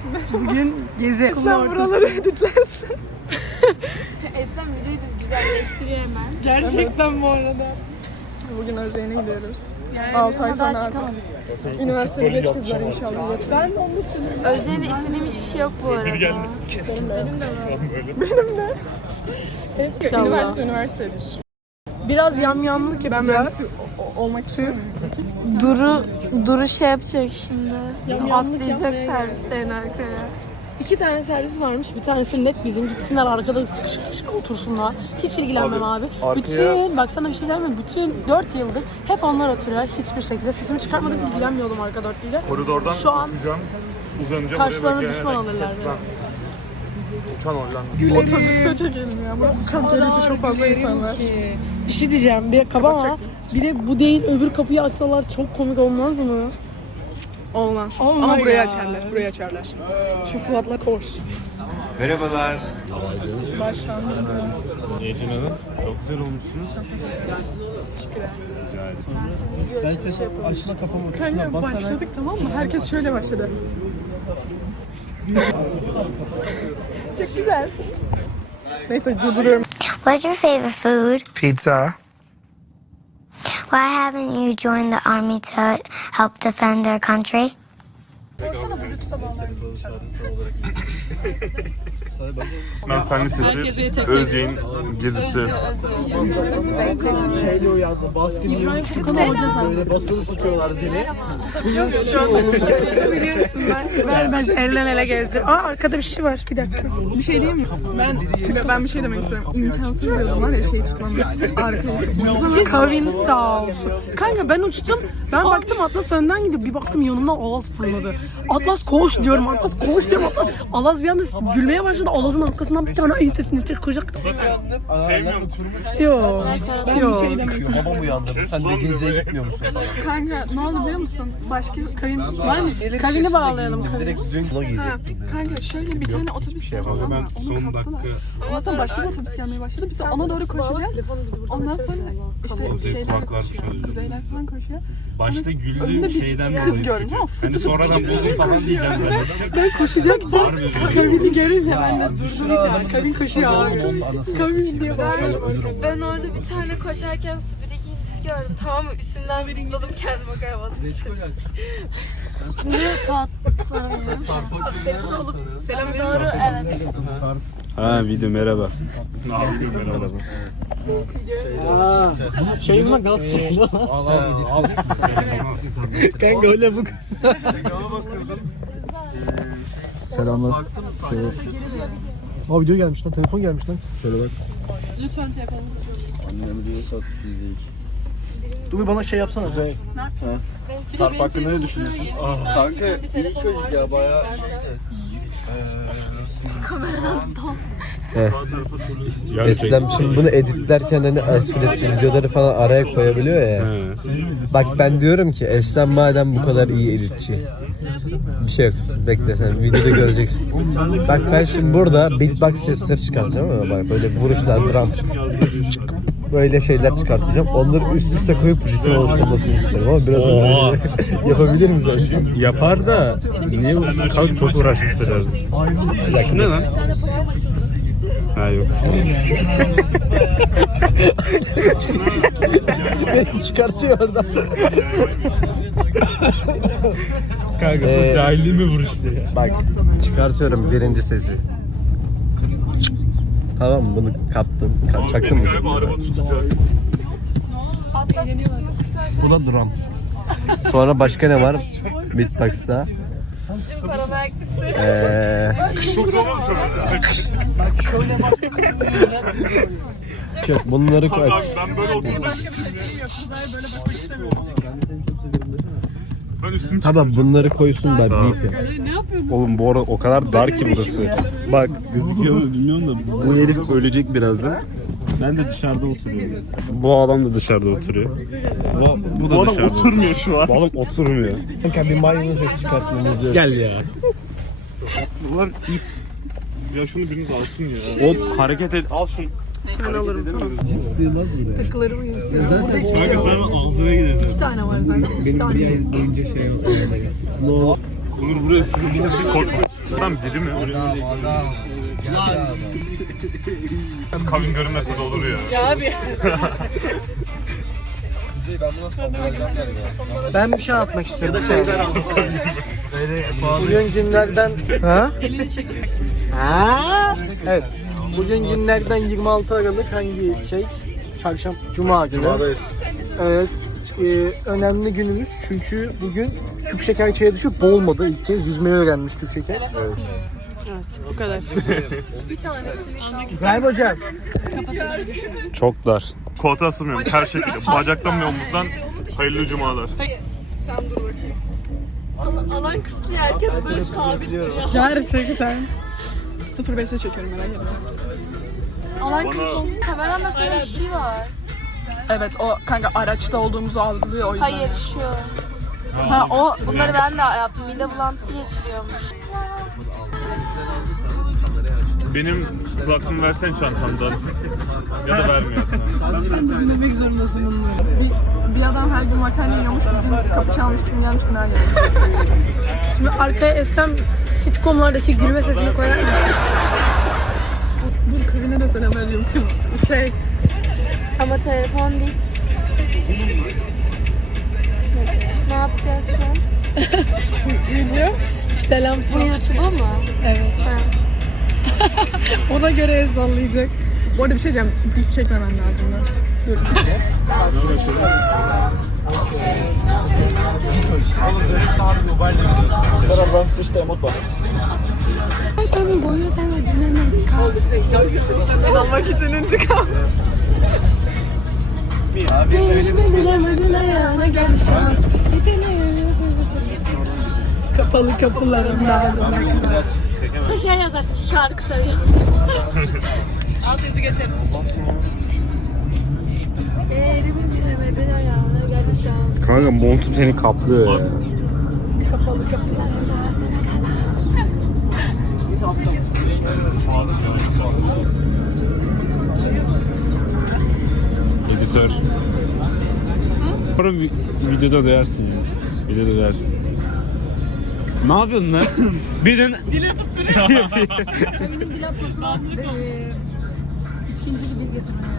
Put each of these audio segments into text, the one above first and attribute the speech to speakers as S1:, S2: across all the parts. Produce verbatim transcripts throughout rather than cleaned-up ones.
S1: Bugün gezi.
S2: Sen buraları editlersin.
S3: Eslem videoyu düz güzelleştiriyor hemen.
S2: Gerçekten bu arada. Bugün Özyeğin'e gidiyoruz. Yani altı ay sonra artık. Üniversiteye geç kızlar inşallah yeter. Ben de onu düşünüyorum.
S3: Özyeğin'de istediğim hiçbir şey yok bu arada.
S2: Benim de. Benim de. Hep üniversite üniversitedir.
S1: Biraz yamyamlık
S2: Ben
S1: yapacağız.
S2: mühendis olmak istiyorum.
S3: Duru, Duru şey yapacak şimdi.
S1: Yamyamlık
S3: Atlayacak
S1: yapmaya
S3: serviste en arkaya.
S1: İki tane servis varmış. Bir tanesi net bizim. Gitsinler arkada sıkışık sıkışık otursunlar. Hiç ilgilenmem abi.
S4: arkaya-
S1: Bütün, bak sana bir şey diyeyim mi? Bütün dört yıldır hep onlar oturuyor. Hiçbir şekilde sesimi çıkartmadım. İlgilenmiyordum arka dörtlüyle.
S4: Koridordan
S1: Şu an
S4: uçacağım. Uzanacağım.
S1: karşılarına
S4: oraya
S1: düşman
S4: bekleyerek
S1: alırlar
S4: Tesla. Uçan Hollanda.
S2: Otobüste çekelim ya. Burası çok gerici, çok fazla insan var.
S1: bir şey diyeceğim. Bir kaba ama bir de bu değil öbür kapıyı açsalar çok komik olmaz mı?
S2: Olmaz.
S1: Olmaz
S2: Ama burayı
S1: ya.
S2: açarlar, burayı açarlar. Şu Fuat'la koş.
S5: Merhabalar.
S2: Başlandı mı?
S4: Ecin Hanım, çok güzel olmuşsunuz.
S6: Ben ses açma kapama tuşuna
S2: Kanka
S6: basarak
S2: başladık tamam mı? Herkes şöyle başladı. Çok güzel. Neyse durduruyorum.
S7: What's your favorite food?
S8: Pizza.
S7: Why haven't you joined the army to help defend our country?
S4: Ben Fen Lisesi, Özyeğin gezisi.
S6: şeyle uyandı. Baskın
S1: İbrahim Furkan'ı alacağız abi.
S6: böyle basılı tutuyorlar zili.
S2: Biliyorsun ben.
S1: Ver ben elden ele gezdir. Aa arkada bir şey var. Bir dakika.
S2: Bir şey diyeyim mi? Ben ben bir şey demek istiyorum. İmkansız diyordum var ya şeyi tutmamız. Arkayı tutmamız ama
S1: Kavin sağ olsun. Kanka ben uçtum. Ben baktım Atlas önden gidiyor. Bir baktım yanımdan Alaz fırladı. Atlas koş diyorum. Atlas koş diyorum. Atlas, Alaz bir anda gülmeye başladı. Alaz'ın arkasından bir tane ayı sesini çıkacak.
S4: Sevmiyorum.
S1: Yok.
S6: Ben
S1: Yok.
S6: bir şey demek istiyorum. Babam uyandı. Sen de geziye gitmiyor musun?
S2: kanka ne oldu biliyor musun? Başka kayın varmış.
S1: Kavini bağlayalım. Kavini.
S6: Direkt dün yola
S2: Ha,
S6: gidecektim.
S2: kanka şöyle bir tane otobüs var tamam mı? Onu kaptılar. Ondan sonra başka bir otobüs gelmeye başladı. Biz de ona doğru koşacağız. Ondan sonra işte şeyler, kuzeyler falan koşuyor.
S4: Başta
S2: Önünde
S4: güldüğüm
S2: bir
S4: şeyden
S2: kız
S4: dolayı
S2: gördüm ama
S4: Hani
S2: fıtı fıtı
S4: sonradan
S2: küçük bir
S4: buldum
S2: şey
S4: falan
S2: koşuyor.
S4: diyeceğim zaten.
S2: Ben koşacaktım.
S4: Harbi.
S2: Kavini görünce ben de durdum hiç. Kavin koşuyor abi. Kavin diyor.
S3: Ben, ben orada bir tane koşarken süpürge giyintisi gördüm. Tamam mı? Üstünden zıpladım kendimi o kadar havada.
S2: Selam
S3: Doğru evet.
S4: Ha video merhaba. Merhaba.
S6: Şey mi lan Galatasaray'da? Kanka öyle bu. Selamlar. Şöyle. Aa video gelmiş lan, telefon gelmiş lan. Şöyle bak.
S1: Lütfen telefonu.
S6: Dur bir bana şey yapsana. Kuzey.
S5: Sarp hakkında ne düşünüyorsun? Kanka iyi çocuk ya bayağı.
S9: Eskiden şimdi bunu editlerken hani sürekli videoları falan araya koyabiliyor ya. Bak ben diyorum ki Eslem madem bu kadar iyi editçi. Bir şey yok. Bekle sen videoda göreceksin. Bak ben şimdi burada beatbox sesleri çıkartacağım ama bak böyle vuruşlar, drum. Böyle şeyler çıkartacağım. Onları üst üste koyup ritim oluşturmasını istiyorum ama biraz öyle yapabilir misin sen?
S4: Yapar da niye kalk çok uğraşması lazım. Şu ne lan? Ha yok.
S9: Beni çıkartıyor oradan.
S4: Kanka
S9: Ee,
S4: ee, cahilliğimi vuruştu ya.
S9: Bak çıkartıyorum birinci sesi. Tamam mı? Bunu kaptın. Kap, çaktın mı?
S3: Atlas üstüme kusarsan
S9: Bu da drum. Sonra başka ne var? Beatbox'ta.
S3: bizim paranoyaklıktı.
S9: Eee... Yok bunları koy.
S4: Ben böyle oturdum. Ben üstümü
S9: Tamam bunları koysun da beat yap.
S4: Oğlum bu arada o kadar dar ki burası. Bak gözüküyor mu bilmiyorum da bu herif ölecek birazdan. Ben de dışarıda oturuyorum. Bu adam da dışarıda oturuyor. Bu, bu da bu adam dışarıda oturmuyor şu an. Bu adam oturmuyor.
S9: Kanka bir maymun sesi çıkartmamız yok.
S4: Gel ya. Bunlar it. Ya şunu biriniz alsın ya. O hareket et. Al şunu.
S2: Ben alırım.
S6: Cips sığmaz buraya.
S2: Takılarımı gösteriyorum. Burada hiçbir şey yok.
S4: Ağzına gidesin.
S1: İki tane var zaten.
S6: Benim bir ay boyunca şey yapmaya da gelsin.
S4: Onur buraya sürücümüz bir korkma. Tam biri mi? Kavim görünmese de olur ya.
S6: Ben bir şey anlatmak istiyorum. Bugün günlerden... Ha? Ha? Evet. Bugün günlerden yirmi altı Aralık hangi şey? Çarşamba, Cuma günü.
S5: Cuma'dayız.
S6: Evet. E, önemli günümüz çünkü bugün küp şeker çaya düşüp boğulmadı. İlk kez yüzmeyi öğrenmiş küp şeker. Evet.
S2: Bu kadar.
S6: İbrahim Hocam.
S4: Çok dar. Koltuğa asılmıyorum her şekilde. Bacaktan ve omuzdan hayırlı cumalar.
S2: Tam dur bakayım. Alan kısmı herkes böyle sabit duruyor.
S1: Gerçekten.
S2: sıfır beşte çekiyorum merak etme.
S1: Alan kısmı.
S3: Kameranda senin bir şey var.
S2: Evet o kanka araçta olduğumuzu algılıyor o yüzden.
S3: Hayır şu.
S2: Ha o
S3: Bunları ben de yaptım. Mide bulantısı geçiriyormuş.
S4: Benim kulaklığımı versen çantamdan. Ya da vermiyor.
S2: sen de dinlemek zorundasın bunları. Bir, bir adam her gün makarna yiyormuş, bugün kapı çalmış, kim gelmiş, kimden gelmiş.
S1: Şimdi arkaya Eslem sitcomlardaki gülme sesini koyar mısın?
S2: Dur Kavine de selam veriyorum kız. Şey,
S3: Ama telefon dik. Ne yapacağız şu an?
S2: video.
S1: Selam
S3: Bu
S1: sana.
S3: YouTube'a mı?
S1: Evet.
S3: Ha.
S1: Ona göre el sallayacak.
S2: Bu arada bir şey diyeceğim, dik çekmemen lazım. Dur.
S5: Serap sıçtı emot bak.
S1: Ömür boyu sen ve dinlemek kalsın.
S2: Senden almak için intikam.
S1: Elimi bilemedin ayağına gel şans. Geceleri kapalı kapılarımdan.
S8: Şey yazarsın, şarkı söyle.
S2: Alt izi geçelim.
S8: Elimi bilemedin ayağına gel şans.
S4: Kanka montum seni kaplıyor ya.
S1: Kapalı kapılarımdan.
S4: Editör. Sonra vi- videoda dersin ya. Videoda dersin. Ne yapıyorsun lan? Bir dön...
S2: Dile tutturuyor.
S1: Kavinin dil atmasına eee, ikinci bir dil getirmeye.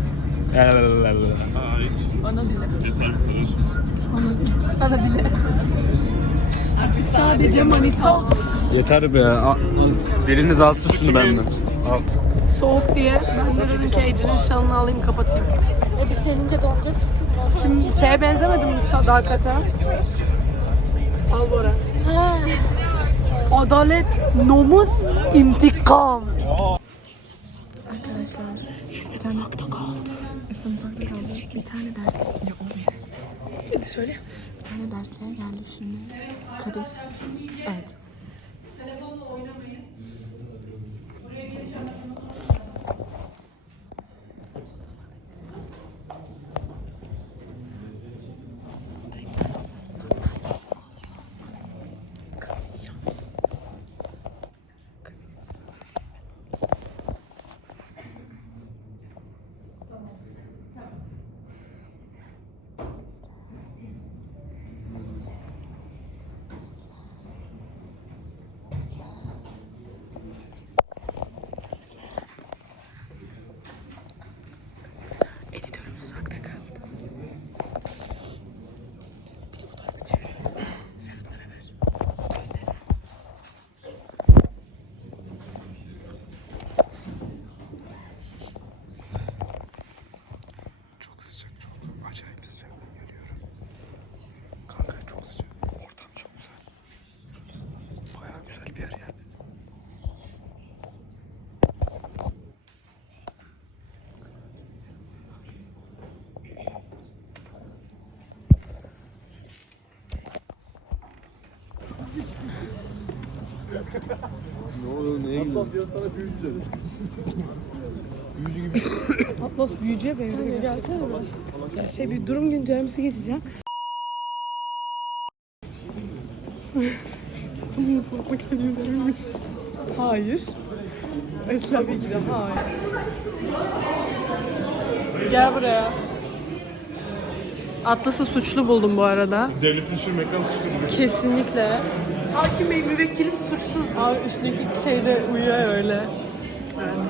S2: Ana dile.
S4: Yeter bu kadar.
S1: Bana dile. Artık sadece manita.
S4: Yeter be. A- Biriniz alsın şunu benden. Al.
S1: Soğuk diye ben de dedim ki Ece'nin şalını alayım kapatayım.
S8: E biz denince donacağız.
S1: Şimdi şeye benzemedim mi sadakate? Al Bora.
S8: Ha.
S1: Adalet, namus, intikam.
S2: Arkadaşlar, bir tane kaldı. Esin mutfakta kaldı. Bir tane ders... Ya olmuyor.
S1: Hadi söyle.
S2: Bir tane dersliğe geldi şimdi. Kadın. Evet. Editörümüz uzakta kaldı. Bir de bu tarafa çevir. Serhatlara ver. Göstersen. Çok sıcak, çok acayip sıcak. Görüyorum. Kanka çok sıcak. Ortam çok güzel. Bayağı güzel bir yer yani.
S1: Atlas büyücüye benziyor. Gelsene mi? Şey bir durum güncellemesi geçeceğim.
S2: Bunu unutmak istediğimiz emin miyiz? Hayır. Esra bilgi de hayır. Gel buraya. Atlas'ı suçlu buldum bu arada.
S4: Devleti düşürmekten suçlu.
S2: Kesinlikle.
S1: Hakim Bey müvekkilim suçsuz.
S2: Abi üstündeki şeyde uyuyor öyle. Evet.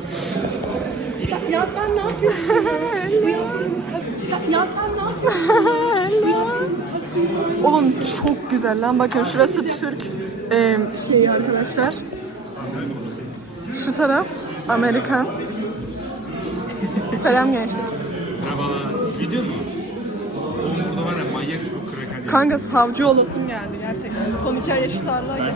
S1: Ya sen ne yapıyorsun? Bu yaptığınız hak... Sen- Ya sen ne yapıyorsun? Bu yaptığınız hak...
S2: Oğlum çok güzel lan. Bakın şurası Türk e, şeyi arkadaşlar. Şu taraf Amerikan. Selam gençler.
S4: Video mu? Burada var ya manyak çok kraker.
S2: Kanka savcı olasım geldi gerçekten. Son iki ay eşit ağırlığa geldi.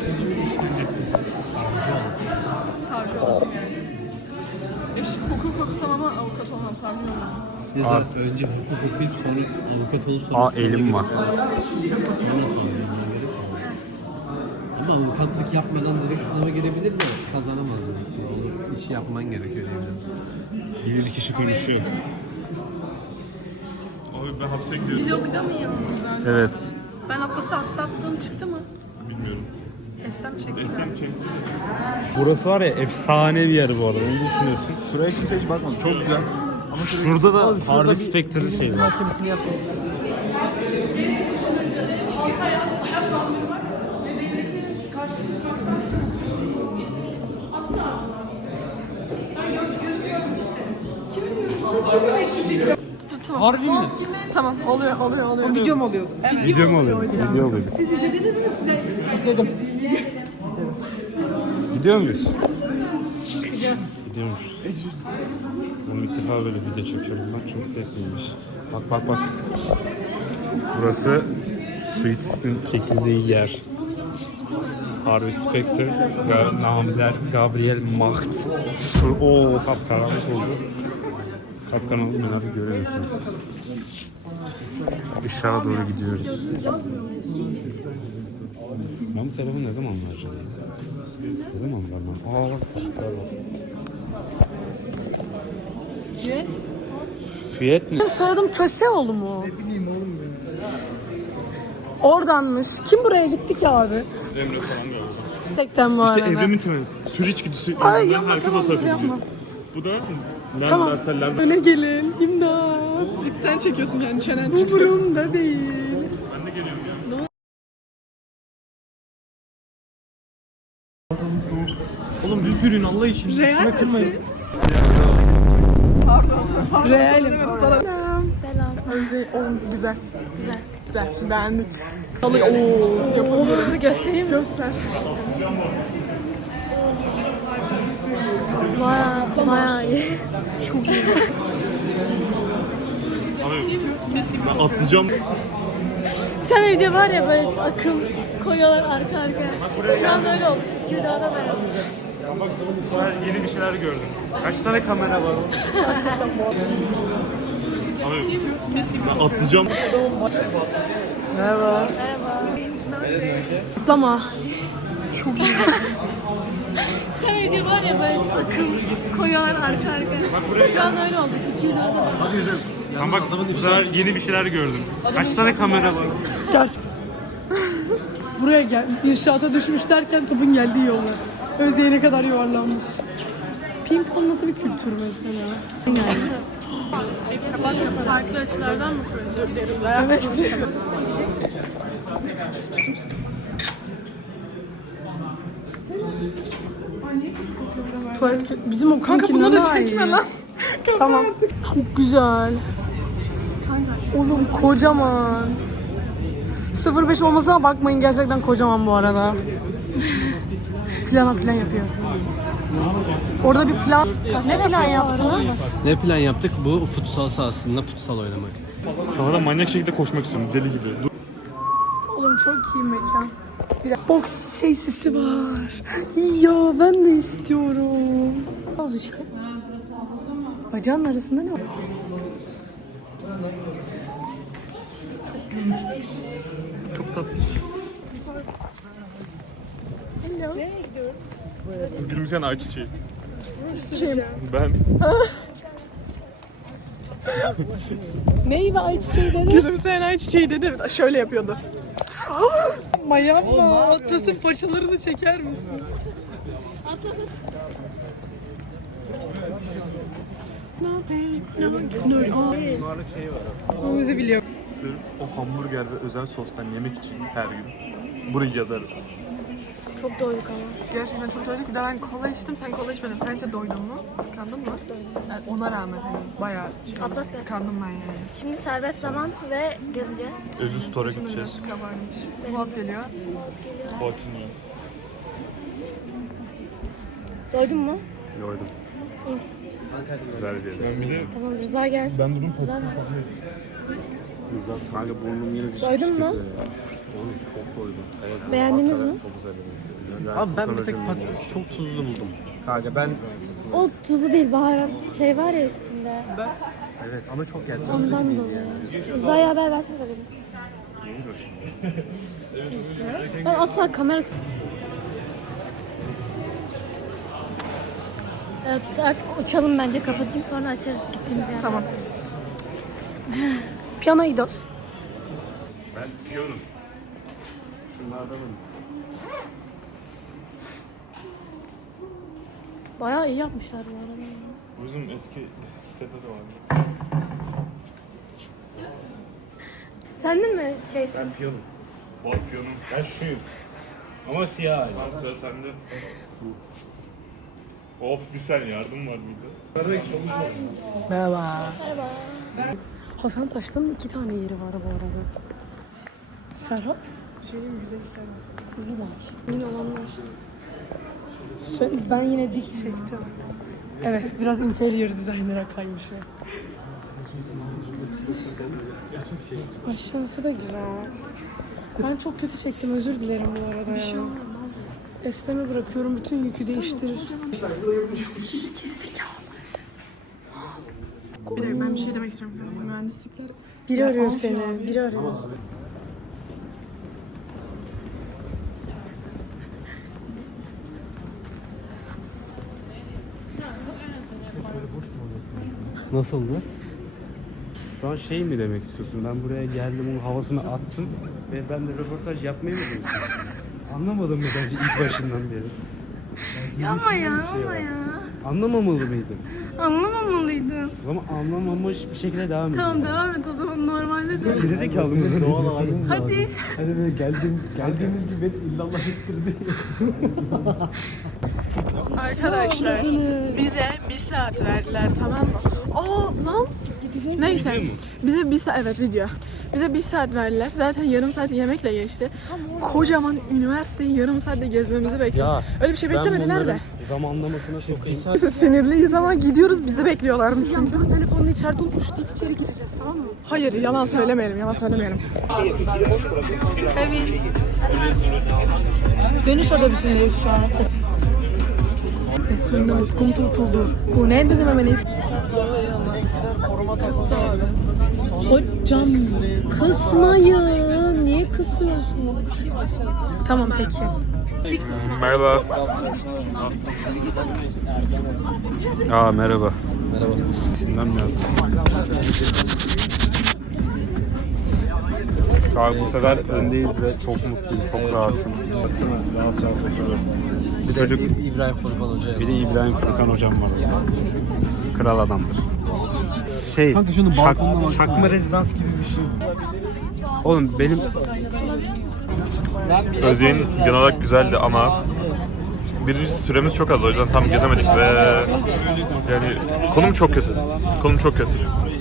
S2: Savcı olasım geldi. Eşit hukuk okusam ama avukat olmam, savcı olmam.
S9: Siz zaten önce hukuk okuyup sonra avukat olup sonra...
S4: Aa elim var.
S9: Sonra sonra ama avukatlık yapmadan direkt sınava girebilir de kazanamaz direkt. O işi yapman gerekiyor diyebilirim.
S4: Bir kişi konuşuyor. Abi ben hapse gidiyorum.
S1: Vlogda mı yalnız?
S4: Evet.
S1: Ben Atlas'ı hapse attığım çıktı mı?
S4: Bilmiyorum.
S1: Eslem çekti.
S4: Burası var ya efsane bir yer bu arada. Ne düşünüyorsun?
S5: Şuraya kimse hiç bakmadı. Çok güzel. Ama şuraya
S4: Şurada da Harvey Specter şey var.
S6: Mahkemesini yapsın.
S2: Harbi mi? Tamam oluyor oluyor oluyor.
S6: O video mu oluyordu?
S4: Video mu oluyor? Video oluyor.
S1: Siz izlediniz mi size?
S6: İzledim.
S4: Gidiyor muyuz? Gidiyormuşuz. Ben ilk defa böyle video çekiyorum. Bak çok zevkliymiş. Bak bak bak. Burası Suits'in çekildiği yer. Harvey Specter, Ga- Namler, Gabriel Macht. Şu o kapkaranlık oldu. Kapkaranlık mı abi görüyorsunuz. Aşağı doğru gidiyoruz. Ben bu telefonu ne zaman vereceğim? Ne zaman vermem? Aa bak ışıklar var. Fiyat? Fiyat ne?
S1: Benim soyadım Köseoğlu mu?
S6: Ne bileyim oğlum ben.
S1: Oradanmış. Kim buraya gitti ki abi?
S4: Emre falan galiba.
S1: Tekten bu
S4: İşte
S1: arada.
S4: evrimin temeli. Süreç güdüsü.
S1: Ay
S4: Ben
S1: yapma
S4: herkes
S1: tamam
S4: o
S1: dur
S4: tarafa
S1: yapma.
S4: gidiyor. Bu da ben
S1: Tamam.
S4: Berteller.
S2: Öne gelin. İmdat. Zipten çekiyorsun yani çenen
S1: Bu
S2: çıkıyor.
S1: burumda değil.
S4: Ben de geliyorum.
S6: Oğlum düz yürüyün Allah için.
S2: Real misin?
S1: Realim.
S2: Selam. Özey, oğlum güzel.
S8: Güzel.
S2: Güzel. Beğendik. Alıyor. Oo, yapalım.
S8: Göstereyim mi?
S2: Göster.
S8: Baya baya iyi.
S2: Çok iyi.
S4: Abi ben atlayacağım.
S8: Bir tane video var ya böyle akım koyuyorlar arka arkaya. Şu an öyle oldu. İki videoda ben yaptım.
S4: Bak ben yeni bir şeyler gördüm. Kaç tane kamera var? Abi ben atlayacağım.
S1: Merhaba. Atlama.
S8: Bir tane video var ya böyle akım koyuyorlar arka arkaya. Şu an öyle oldu. İki videoda ben.
S4: Ben bak bu sefer yeni bir şeyler gördüm. Kaç tane kamera var?
S1: Gerçek. Buraya gel. İnşaata düşmüş derken topun geldiği yollar. Özye'ye ne kadar yuvarlanmış. Ping pong nasıl bir kültür mesela? Yani.
S2: Farklı açılardan mı koyuyorsun?
S1: Evet. Tuvalet kö- bizim okulun
S2: Kanka bunu da çekme lan.
S1: Tamam. Çok güzel. Oğlum kocaman. sıfır beş olmasına bakmayın gerçekten kocaman bu arada. Plana plan yapıyor. Orada bir plan... Ne plan yaptınız?
S9: Ne plan yaptık? Bu futsal sahasında futsal oynamak.
S4: Sonra da manyak şekilde koşmak istiyorum deli gibi. Dur.
S1: Oğlum çok iyi mekan. Bir de boks şey sesi var. Ya ben de istiyorum. Az işte. Bacağın arasında ne var?
S4: Çok tatlı.
S2: Nereye gidiyoruz?
S4: Gülümseyen ayçiçeği.
S2: Kim?
S4: Ben.
S1: Neyi ve ayçiçeği dedi?
S2: Gülümseyen ayçiçeği dedi. Şöyle yapıyordu.
S1: Mayapma. Atlas'ın paçalarını çeker misin? İsmimizi biliyor.
S5: Sırf o hamburger ve özel sostan yemek için her gün
S4: burayı yazarım.
S8: Çok doyduk ama.
S2: Gerçekten çok doyduk. Bir de ben kola içtim. Sen kola içmedin. Sence doydun mu? Tıkandın mı? Yani ona rağmen hani bayağı şey,
S8: Atlas gel.
S2: tıkandım ben yani.
S8: Şimdi serbest zaman ve gezeceğiz.
S4: Özü Store'a
S2: Saçım da
S4: gideceğiz.
S2: biraz kabarmış. Fuat geliyor.
S8: Doydun mu?
S4: Gördüm.
S8: İyi misin?
S4: Güzel bir yer.
S8: Tamam Rıza gelsin. Ben durum Rıza nerede?
S4: Güzel. Kanka burnum yine bir şey
S8: Doydun mu?
S4: çıktı ya. Oğlum çok doydum. Evet,
S8: Beğendiniz
S4: hakikaten
S8: mi?
S4: Çok güzel bir yemek.
S9: Abi ben bir tek patatesi çok tuzlu buldum.
S4: Kanka ben
S8: O tuzlu değil, baharat şey var ya üstünde.
S9: Evet ama çok geldi.
S8: Ondan dolayı. Rıza'ya haber versene dediniz. Ben asla kamera... Evet artık uçalım bence, kapatayım sonra açarız gittiğimiz yerden.
S2: Tamam.
S1: Piyanoya gidiyoruz.
S4: ben piyonum. Şunlardanım.
S8: Bayağı iyi yapmışlar bu arada.
S10: Bizim eski sitede de vardı.
S8: Sen de mi şeysin?
S10: Ben piyonum. Fuat piyonum. Ben şuyum. Ama siyah. Tamam sıra sende. Hop bir saniye yardım var burada.
S1: Merhaba.
S8: Merhaba.
S1: Hasan Taş'tan iki tane yeri var bu arada. Serhat.
S2: Bir şey diyeyim mi? Güzel işler var.
S1: Ünlü var.
S2: Yine olanlar.
S1: Şey, ben yine dik çektim. Evet, biraz interior designer'a kaymışım. Aşağısı da güzel. Ben çok kötü çektim, özür dilerim bu arada ya. Bir şey olmaz. Esneme bırakıyorum, bütün yükü değiştirir. Gerizekalı.
S2: Bir dakika ben bir şey demek istiyorum. Mühendislikler...
S1: Biri arıyor seni, biri arıyor.
S9: Nasıldı?
S4: Şu an şey mi demek istiyorsun? Ben buraya geldim, onun havasını attım ve ben de röportaj yapmayı mı diyorsun? Anlamadım mı bence ilk başından beri?
S8: Ama ya, ama ya.
S4: Anlamamalı mıydın?
S8: Anlamamalıydım.
S4: Ama anlamamış bir şekilde devam ediyor.
S8: Tamam devam et o zaman, normalde de.
S4: Gerizekalı mısın?
S9: Doğal halimiz
S8: Hadi.
S9: lazım. Hani böyle geldiğim, geldiğimiz gibi beni illallah ettirdi.
S2: Arkadaşlar bize bir saat verdiler, tamam mı? Aa lan! Neyse. Bize bir saat, evet video. Bize bir saat verdiler. Zaten yarım saat yemekle geçti. Kocaman üniversiteyi yarım saatte gezmemizi bekliyor.
S9: Ya,
S2: Öyle bir şey beklemediler de.
S4: Zamanlamasına sokayım.
S2: Biz sinirliyiz ama gidiyoruz, bizi bekliyorlarmış.
S1: Ya dur, telefonunu içeride unutmuş deyip içeri gireceğiz, tamam mı?
S2: Hayır, yalan söylemeyelim, yalan söylemeyelim.
S1: Dönüş otobüsündeyiz şu an. Ve sonunda nutkum tutuldu. Bu ne dedim hemen ilk? Hocam kısmayın. Niye kısıyorsunuz? Tamam peki.
S10: Merhaba.
S4: Aa merhaba.
S9: Merhaba.
S4: Silmem lazım. Abi bu sefer öndeyiz ve çok mutluyum, çok rahatım. Rahat rahat oturuyorum. Bir çocuk,
S9: İbrahim Furkan Hoca.
S4: bir de İbrahim Furkan hocam var orada. Kral adamdır. Şey,
S6: Kanka şunu
S4: çak-
S6: balkondan baksana.
S4: çakma rezidans gibi bir şey. Oğlum benim
S10: Özyeğin genel olarak güzeldi ama birincisi süremiz çok az, o yüzden tam gezemedik ve yani konum çok kötü. Konum çok kötü.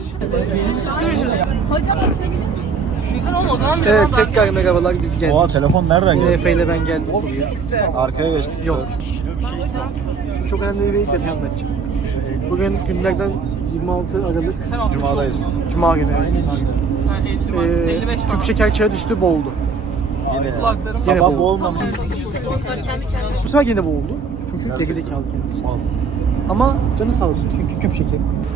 S6: Evet, tekrar merhabalar, biz geldik.
S5: Oha telefon nereden geldi?
S6: Efe ile ben geldim.
S5: Arkaya geçtik.
S6: Yok. Çok önemli bir değil de bir anlatacağım. Bugün günlerden yirmi altı Aralık.
S5: Cuma'dayız.
S6: Cuma günü. Ee, tüp şeker çaya düştü, boğuldu.
S5: Yine.
S6: Yine
S5: Sabah
S6: boğuldu.
S5: boğulmamış.
S6: Bu sefer yine boğuldu. Çünkü gerizekalı kendisi. Ama canı sağ olsun çünkü küp şeker.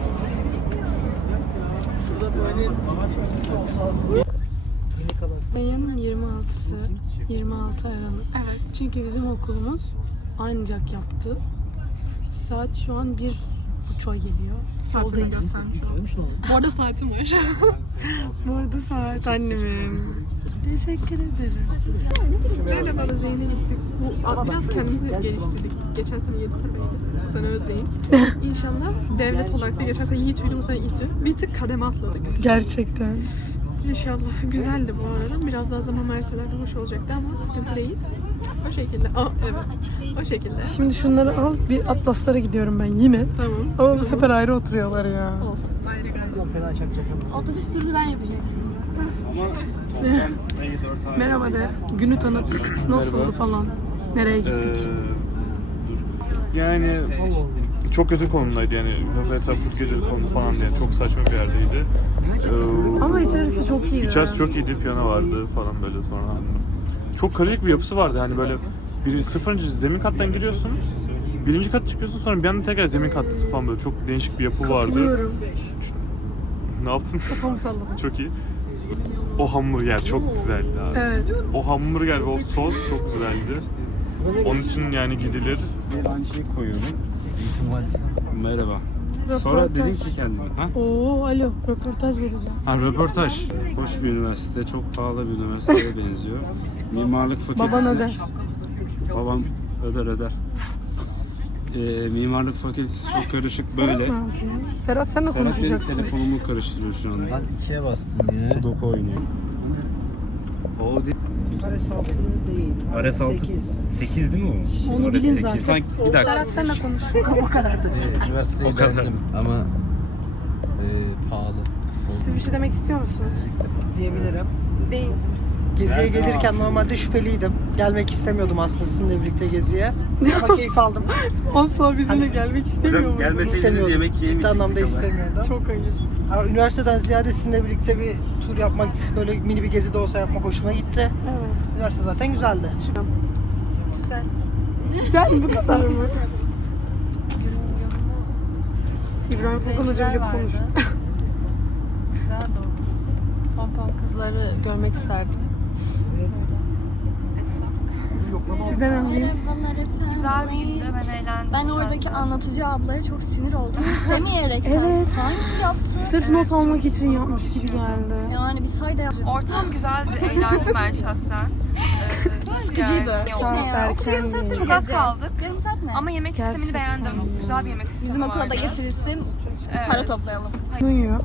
S1: Ayın yirmi altısı. yirmi altı Aralık.
S2: Evet.
S1: Çünkü bizim okulumuz ancak yaptı. Saat şu an bir buçuğa geliyor.
S2: Saatini
S1: Yoldayız.
S2: göstermiş oldum. Bu arada saatim var.
S1: Burada saat annemin. Teşekkür ederim.
S2: Merhaba, Özyeğin'e gittik. Bu, a- biraz kendimizi geliştirdik. Geçen sene Yeditepe'ydi. Bu sene Özyeğin. İnşallah devlet olarak da geçen sene Yiğitü'ydü, bu sene İTÜ. Bir tık kademe atladık.
S1: Gerçekten.
S2: İnşallah. Güzeldi bu arada. Biraz daha zaman verseler hoş olacaktı ama sıkıntı değil. O şekilde. Aa, evet. O şekilde.
S1: Şimdi şunları al, bir Atlaslara gidiyorum ben yine.
S2: Tamam.
S1: Ama bu sefer ayrı oturuyorlar ya.
S2: Olsun. Ayrı galiba.
S8: Otobüs turunu ben yapacağım.
S1: Merhaba de, günü tanıt. Nasıldı falan? Nereye gittik?
S10: Ee, yani çok kötü konumdaydı yani. Mesela Food Gecesi konu falan diye çok saçma bir yerdeydi. Ee,
S1: Ama içerisi çok iyiydi.
S10: İçerisi çok iyiydi, piyano vardı falan böyle sonra. Çok karışık bir yapısı vardı hani böyle bir sıfırıncı zemin kattan giriyorsun. Birinci kat çıkıyorsun sonra bir anda tekrar zemin kattasın falan böyle çok değişik bir yapı vardı.
S1: Katılıyorum.
S10: Ne yaptın?
S1: Kafamı salladım.
S10: Çok iyi. O hamburger çok güzeldi abi.
S1: Evet.
S10: O hamburger ve o sos çok güzeldi. Onun için yani gidilir.
S4: Bir aynı şeyi koyuyorum. Merhaba. Sonra
S1: Röportaj.
S4: dedim ki kendime. Ha?
S1: Oo, alo, röportaj vereceğim.
S4: Ha röportaj. Hoş bir üniversite, çok pahalı bir üniversiteye benziyor. Mimarlık fakültesi.
S1: Baban öder.
S4: Babam öder öder. Ee, mimarlık fakültesi çok karışık
S1: Serhat
S4: böyle.
S1: ne yapıyor? Serhat sen de
S4: Serhat benim
S1: konuşacaksın.
S4: telefonumu karıştırıyor şu anda.
S9: Ben ikiye bastım yine.
S4: Sudoku oynuyor. O değil.
S6: Ares altı değil.
S4: Ares altı. sekiz değil mi o?
S1: Onu
S4: Ares
S1: bilin
S4: sekiz.
S1: zaten.
S4: Sanki- bir dakika.
S1: Serhat sen de konuş.
S6: O kadardı.
S9: Ee, üniversiteyi
S4: O kadar.
S9: beğendim ama e, pahalı.
S1: Siz bir şey demek istiyor musunuz?
S6: Diyebilirim.
S1: Değil.
S6: Geziye gelirken normalde şüpheliydim. Gelmek istemiyordum aslında sizinle birlikte geziye. Ama keyif aldım.
S1: Asla bizimle gelmek istemiyor
S4: Hocam
S1: mu?
S4: gelmeseydiniz
S6: İstemiyordum.
S4: yemek
S6: Ciddi
S4: yiyemeyecektik
S6: anlamda
S4: ama.
S6: istemiyordum.
S1: Çok ayıp.
S6: Ama üniversiteden ziyade sizinle birlikte bir tur yapmak, böyle mini bir gezi de olsa yapmak hoşuma gitti.
S1: Evet.
S6: Üniversite zaten güzeldi.
S1: Güzel bu kadar mı? İbrahim Furkan Hoca ile konuş.
S8: Güzel doğmuş. Pompon kızları görmek isterdim.
S1: Sizden alayım.
S3: Güzel bir gündü. Ben eğlendim. Ben oradaki anlatıcı ablaya çok sinir oldum. İstemeyerek.
S1: Evet.
S3: Sanki yaptı.
S1: Sırf not almak için yapmış gibi geldi.
S3: Yani bir sayda yaptı.
S11: Ortam güzeldi, eğlendim ben şahsen. Ee,
S3: Sıkıcıydı.
S1: Saat erken değil.
S11: Çok az kaldık
S3: Yarım saat ne?
S11: ama yemek sistemini
S1: Gerçekten.
S11: beğendim. Güzel bir yemek sistemi
S3: Bizim okula
S11: vardı.
S3: da getirilsin.
S11: Evet.
S3: Para toplayalım.
S1: Uyuyor.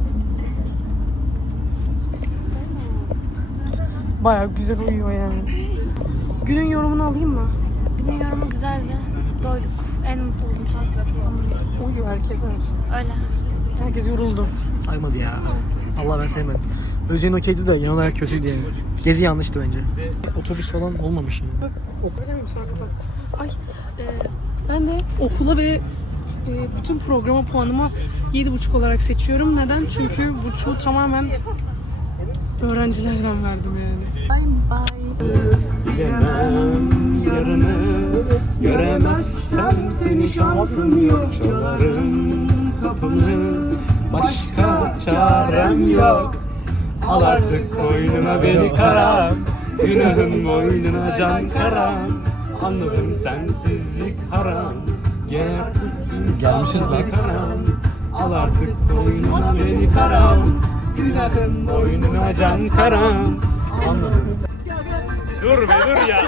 S1: Bayağı güzel uyuyor yani. Günün yorumunu alayım mı?
S8: Günün yorumu güzeldi. Doyduk. En mutlu olduğum şey.
S1: Uyuyor herkes, evet.
S8: Öyle.
S1: Herkes yoruldu.
S6: Saymadı ya. Allah ben sevmedim. Özyeğin okeydi de genel olarak kötüydü yani. Gezi yanlıştı bence. Otobüs falan olmamış yani.
S1: Okula mıyım? Sana kapat. Ay, e, ben de okula ve e, bütün programa puanımı yedi buçuk olarak seçiyorum. Neden? Çünkü buçuğu tamamen öğrencilerden verdim yani. Bye bye.
S4: Bilemem yarını, göremezsem seni şansım yok. Çalarım kapını, başka çarem yok. Al artık boynuna beni karam, günahın boynuna can karam. Anladım sensizlik haram, gel artık
S9: Gelmişiz lan.
S4: karam. Al artık boynuna beni karam, günahın boynuna can karam. Anladım. Dur be dur ya.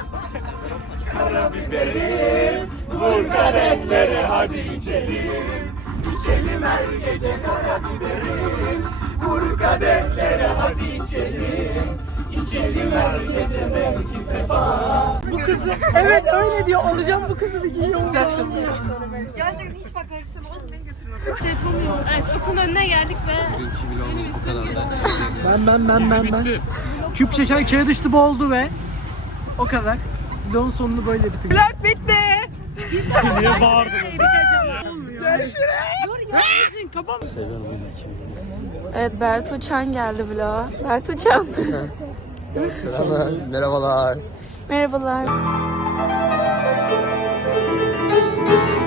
S4: Karabiberim, vur kadenlere hadi içelim. İçelim her gece karabiberim, vur kadenlere hadi içelim. İçelim her gece zevki sefa.
S1: Bu kızı, evet öyle diyor. Alacağım bu kızı bir giyiyorum. Güzel çıkasın.
S11: Gerçekten hiç bak elbisem oldu beni götürme.
S8: Evet, okulun önüne geldik ve
S6: Ben ben ben ben ben. Küp şeker kere düştü boğuldu ve o kadar. Vlogun sonunu böyle bitirdim.
S1: Vlog bitti.
S4: Niye bağırdın?
S3: Evet, Bertu Uçan geldi vloga. Bertu Uçan.
S9: Selamlar, merhabalar.
S3: Merhabalar.